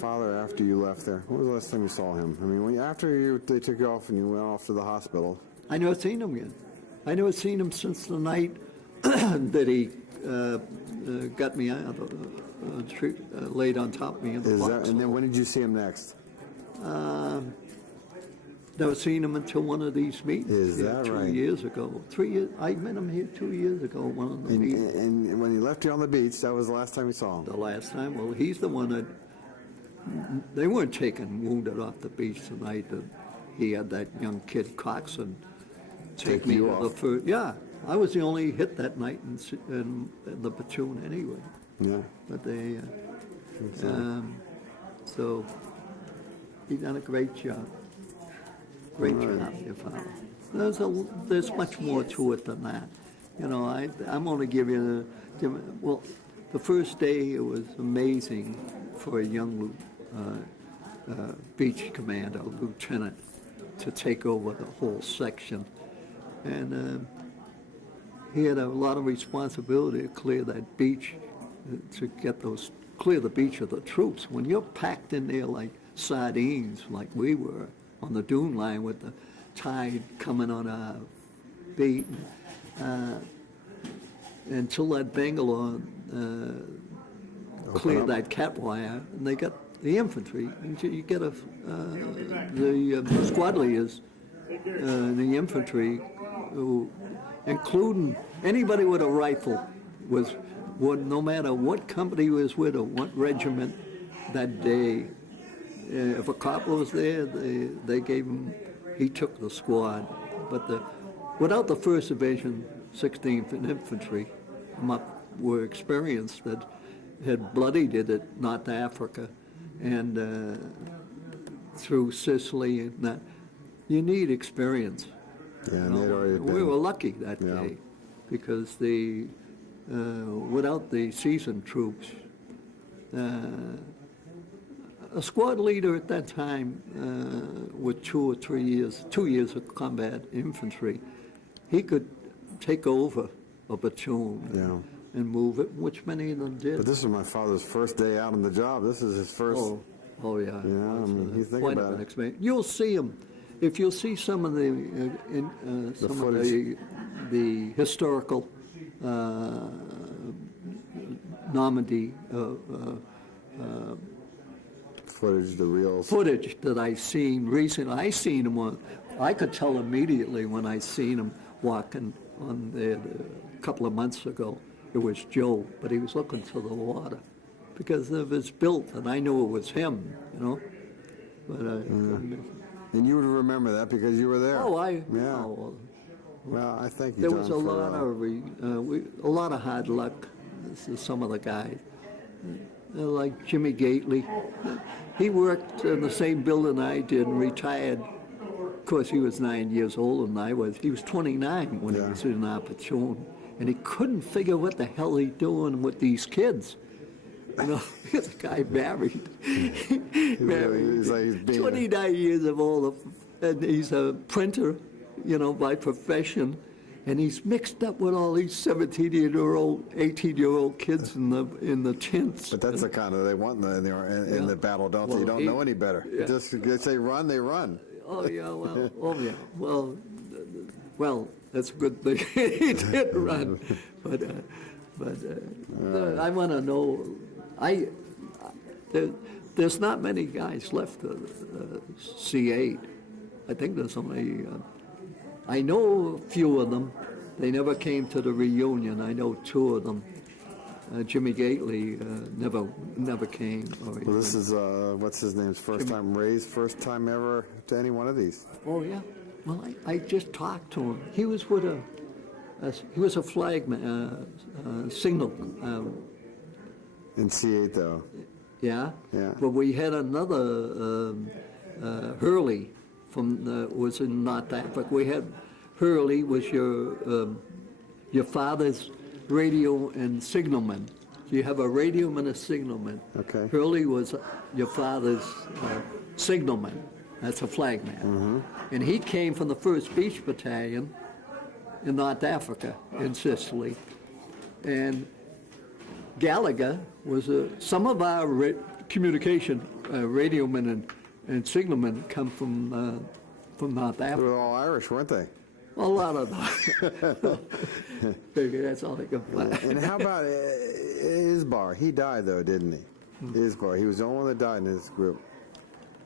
Father, after you left there, when was the last time you saw him? I mean, they took you off and you went off to the hospital. I never seen him again. I never seen him since the night that he got me out of the tree, laid on top of me in the box. And then when did you see him next? Never seen him until one of these meetings. Is that right? 2 years ago. 3 years. I met him here 2 years ago. One of the meetings. And when he left you on the beach, that was the last time you saw him. The last time. Well, he's the one that they weren't taking wounded off the beach tonight. He had that young kid Coxon take me to the first. Yeah, I was the only hit that night in the platoon anyway. Yeah. But they. So he done a great job. Great job, your father. There's much more to it than that. You know, I'm going to give you the first day it was amazing for a young beach commander, lieutenant, to take over the whole section, and he had a lot of responsibility to clear that beach, clear the beach of the troops. When you're packed in there like sardines, like we were on the dune line with the tide coming on our beat, until that Bangalore cleared that cat wire, and they got the infantry. You get the squad leaders, the infantry, including anybody with a rifle, no matter what company he was with or what regiment that day. If a corporal was there, they gave him. He took the squad, but without the 1st Division, 16th Infantry, were experienced that had bloodied it at North Africa and through Sicily and that. You need experience. Yeah, and they'd already been. We were lucky that day because without the seasoned troops, a squad leader at that time with 2 or 3 years, 2 years of combat infantry, he could take over a platoon and move it, which many of them did. But this was my father's first day out on the job. This is his first. Oh yeah. Yeah, I mean, you think about it. You'll see him. If you'll see some of the historical Normandy footage, the reels. Footage that I seen recently. I seen him I could tell immediately when I seen him walking on there a couple of months ago. It was Joe, but he was looking to the water because of his build, and I knew it was him, you know. But and you would remember that because you were there. Oh, yeah. Well, I thank you. There John, was a lot of hard luck. Some of the guys, like Jimmy Gately, he worked in the same building I did and retired. Of course, he was 9 years older than I was. He was 29 when he was in our platoon, and he couldn't figure what the hell he's doing with these kids. You know, this guy married. Married. 29 years of old, and he's a printer, you know, by profession. And he's mixed up with all these 17-year-old, 18-year-old kids in the tents. But that's the kind of they want in the battle, don't they? You don't know any better. Yeah. Just they say run, they run. Oh yeah, well, that's a good thing. He did run, but I want to know. There's not many guys left of C8. I think there's only. I know a few of them. They never came to the reunion. I know 2 of them. Jimmy Gately never came. Well, this is what's his name's first time. Ray's first time ever to any one of these. Oh yeah. Well, I just talked to him. He was with he was a flagman, signal. In C8 though. Yeah. Yeah. But we had another Hurley was in North Africa. We had Hurley was your father's radio and signalman. You have a radioman and a signalman. Okay. Hurley was your father's signalman. That's a flagman. Mm-hmm. And he came from the 1st Beach Battalion in North Africa, in Sicily. And Gallagher was some of our communication, radiomen and signalmen come from North They Africa. were all Irish, weren't they? A lot of them. Figure that's all I can find. And how about Isbar? He died, though, didn't he? Isbar. He was the only one that died in his group.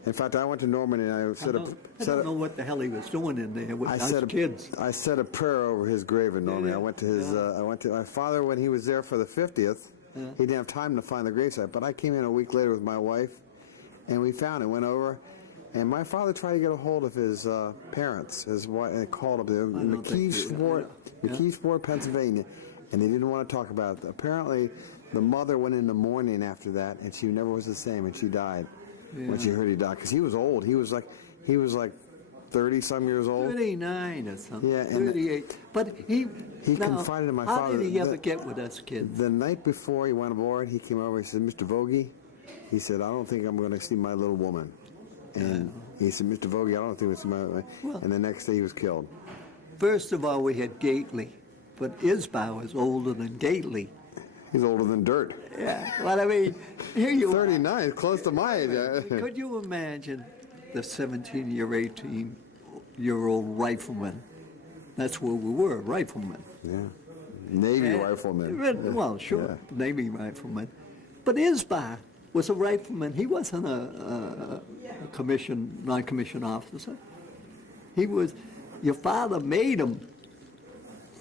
In fact, I went to Normandy and I don't know what the hell he was doing in there with us kids. I said a prayer over his grave in Normandy. Yeah. I went to his. I went to my father when he was there for the 50th. He didn't have time to find the gravesite, but I came in a week later with my wife, and we found it. Went over, and my father tried to get a hold of his parents. His wife and called them in McKeesport, Pennsylvania, and they didn't want to talk about it. Apparently, the mother went in the morning after that, and she never was the same, and she died. When she heard he died, because he was old. He was like 30-some years old. 39 or something. Yeah, and 38. But he confided in my how father did he ever get with us kids? The night before he went aboard, he came over. He said, "Mr. Vaghi," he said, "I don't think I'm going to see my little woman." And he said, "Mr. Vaghi, I don't think we'll see my." And the next day, he was killed. First of all, we had Gately, but Isbar was older than Gately. He's older than dirt. Yeah, well, I mean, here you 39, close to my age. Could you imagine the 17-year, 18-year-old rifleman? That's where we were, riflemen. Yeah, Navy rifleman. Well, sure, Navy rifleman. But Isbar was a rifleman. He wasn't a non-commissioned officer. He was. Your father made him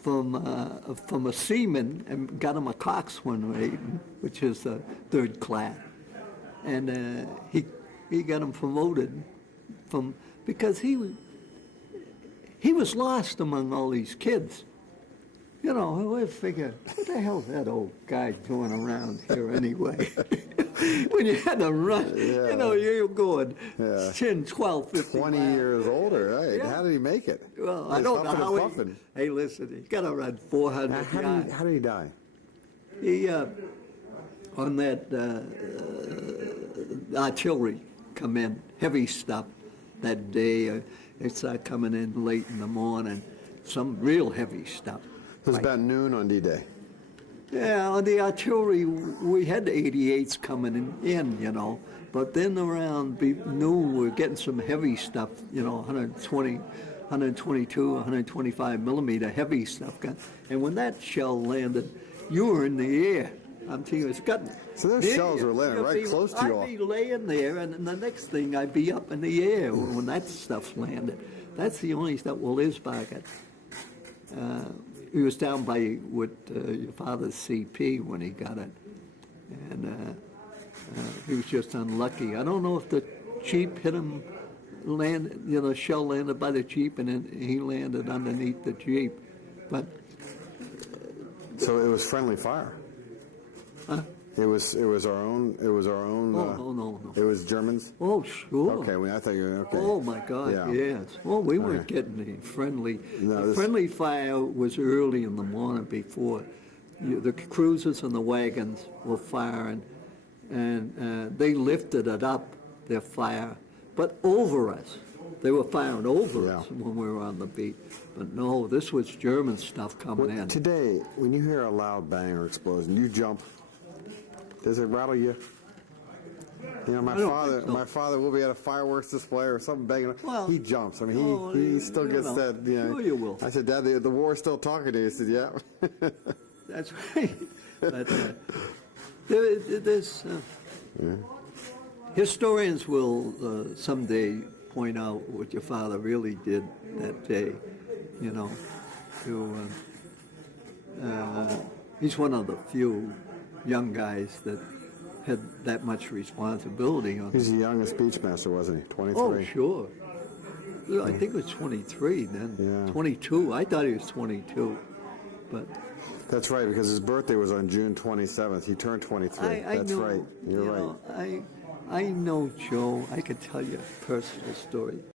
from a seaman and got him a coxswain rating, which is the third class, and he got him promoted because he was lost among all these kids. You know, we figure, what the hell's that old guy doing around here anyway? When you had to run, you know, you're going 10, 12, 15 20 miles. year older, right? Yeah. How did he make it? Well, I don't know how he... Hey, listen, he got to run 400 yards. How did he die? He, on that artillery come in, heavy stuff that day. It started coming in late in the morning, some real heavy stuff. It was about noon on D-Day. Yeah, on the artillery, we had the 88s coming in, you know, but then around noon, we were getting some heavy stuff, you know, 120, 122, 125 millimeter heavy stuff. And when that shell landed, you were in the air. I'm telling you, it's got... So those shells were landing right close to you all. I'd be laying there, and then the next thing, I'd be up in the air when that stuff landed. That's the only stuff, well, Isbar got... he was down by with your father's CP when he got it, and he was just unlucky. I don't know if the Jeep hit him, shell landed by the Jeep, and then he landed underneath the Jeep. But so it was friendly fire. Huh? It was our own. Oh, no. It was Germans. Oh, sure. Okay, I thought you were okay. Oh my God, yes. Well, we weren't getting the friendly. The friendly fire was early in the morning before the cruisers and the wagons were firing, and they lifted it up, their fire, but over us. They were firing over us when we were on the beach. But no, this was German stuff coming in. Today, when you hear a loud bang or explosion, you jump. Does it rattle you? You know, my father will be at a fireworks display or something banging. Well, he jumps. I mean, he still gets that. You know, sure you will. I said, Dad, the war's still talking to you. He said, yeah. That's right. There's historians will someday point out what your father really did that day. You know, he's one of the few young guys that had that much responsibility on. He's the youngest Beach Master, wasn't he? 23. Oh, sure. I think it was 23 then. 22. I thought he was 22, but. That's right, because his birthday was on June 27th. He turned 23. That's know, right. You're right. I know, Joe. I could tell you a personal story.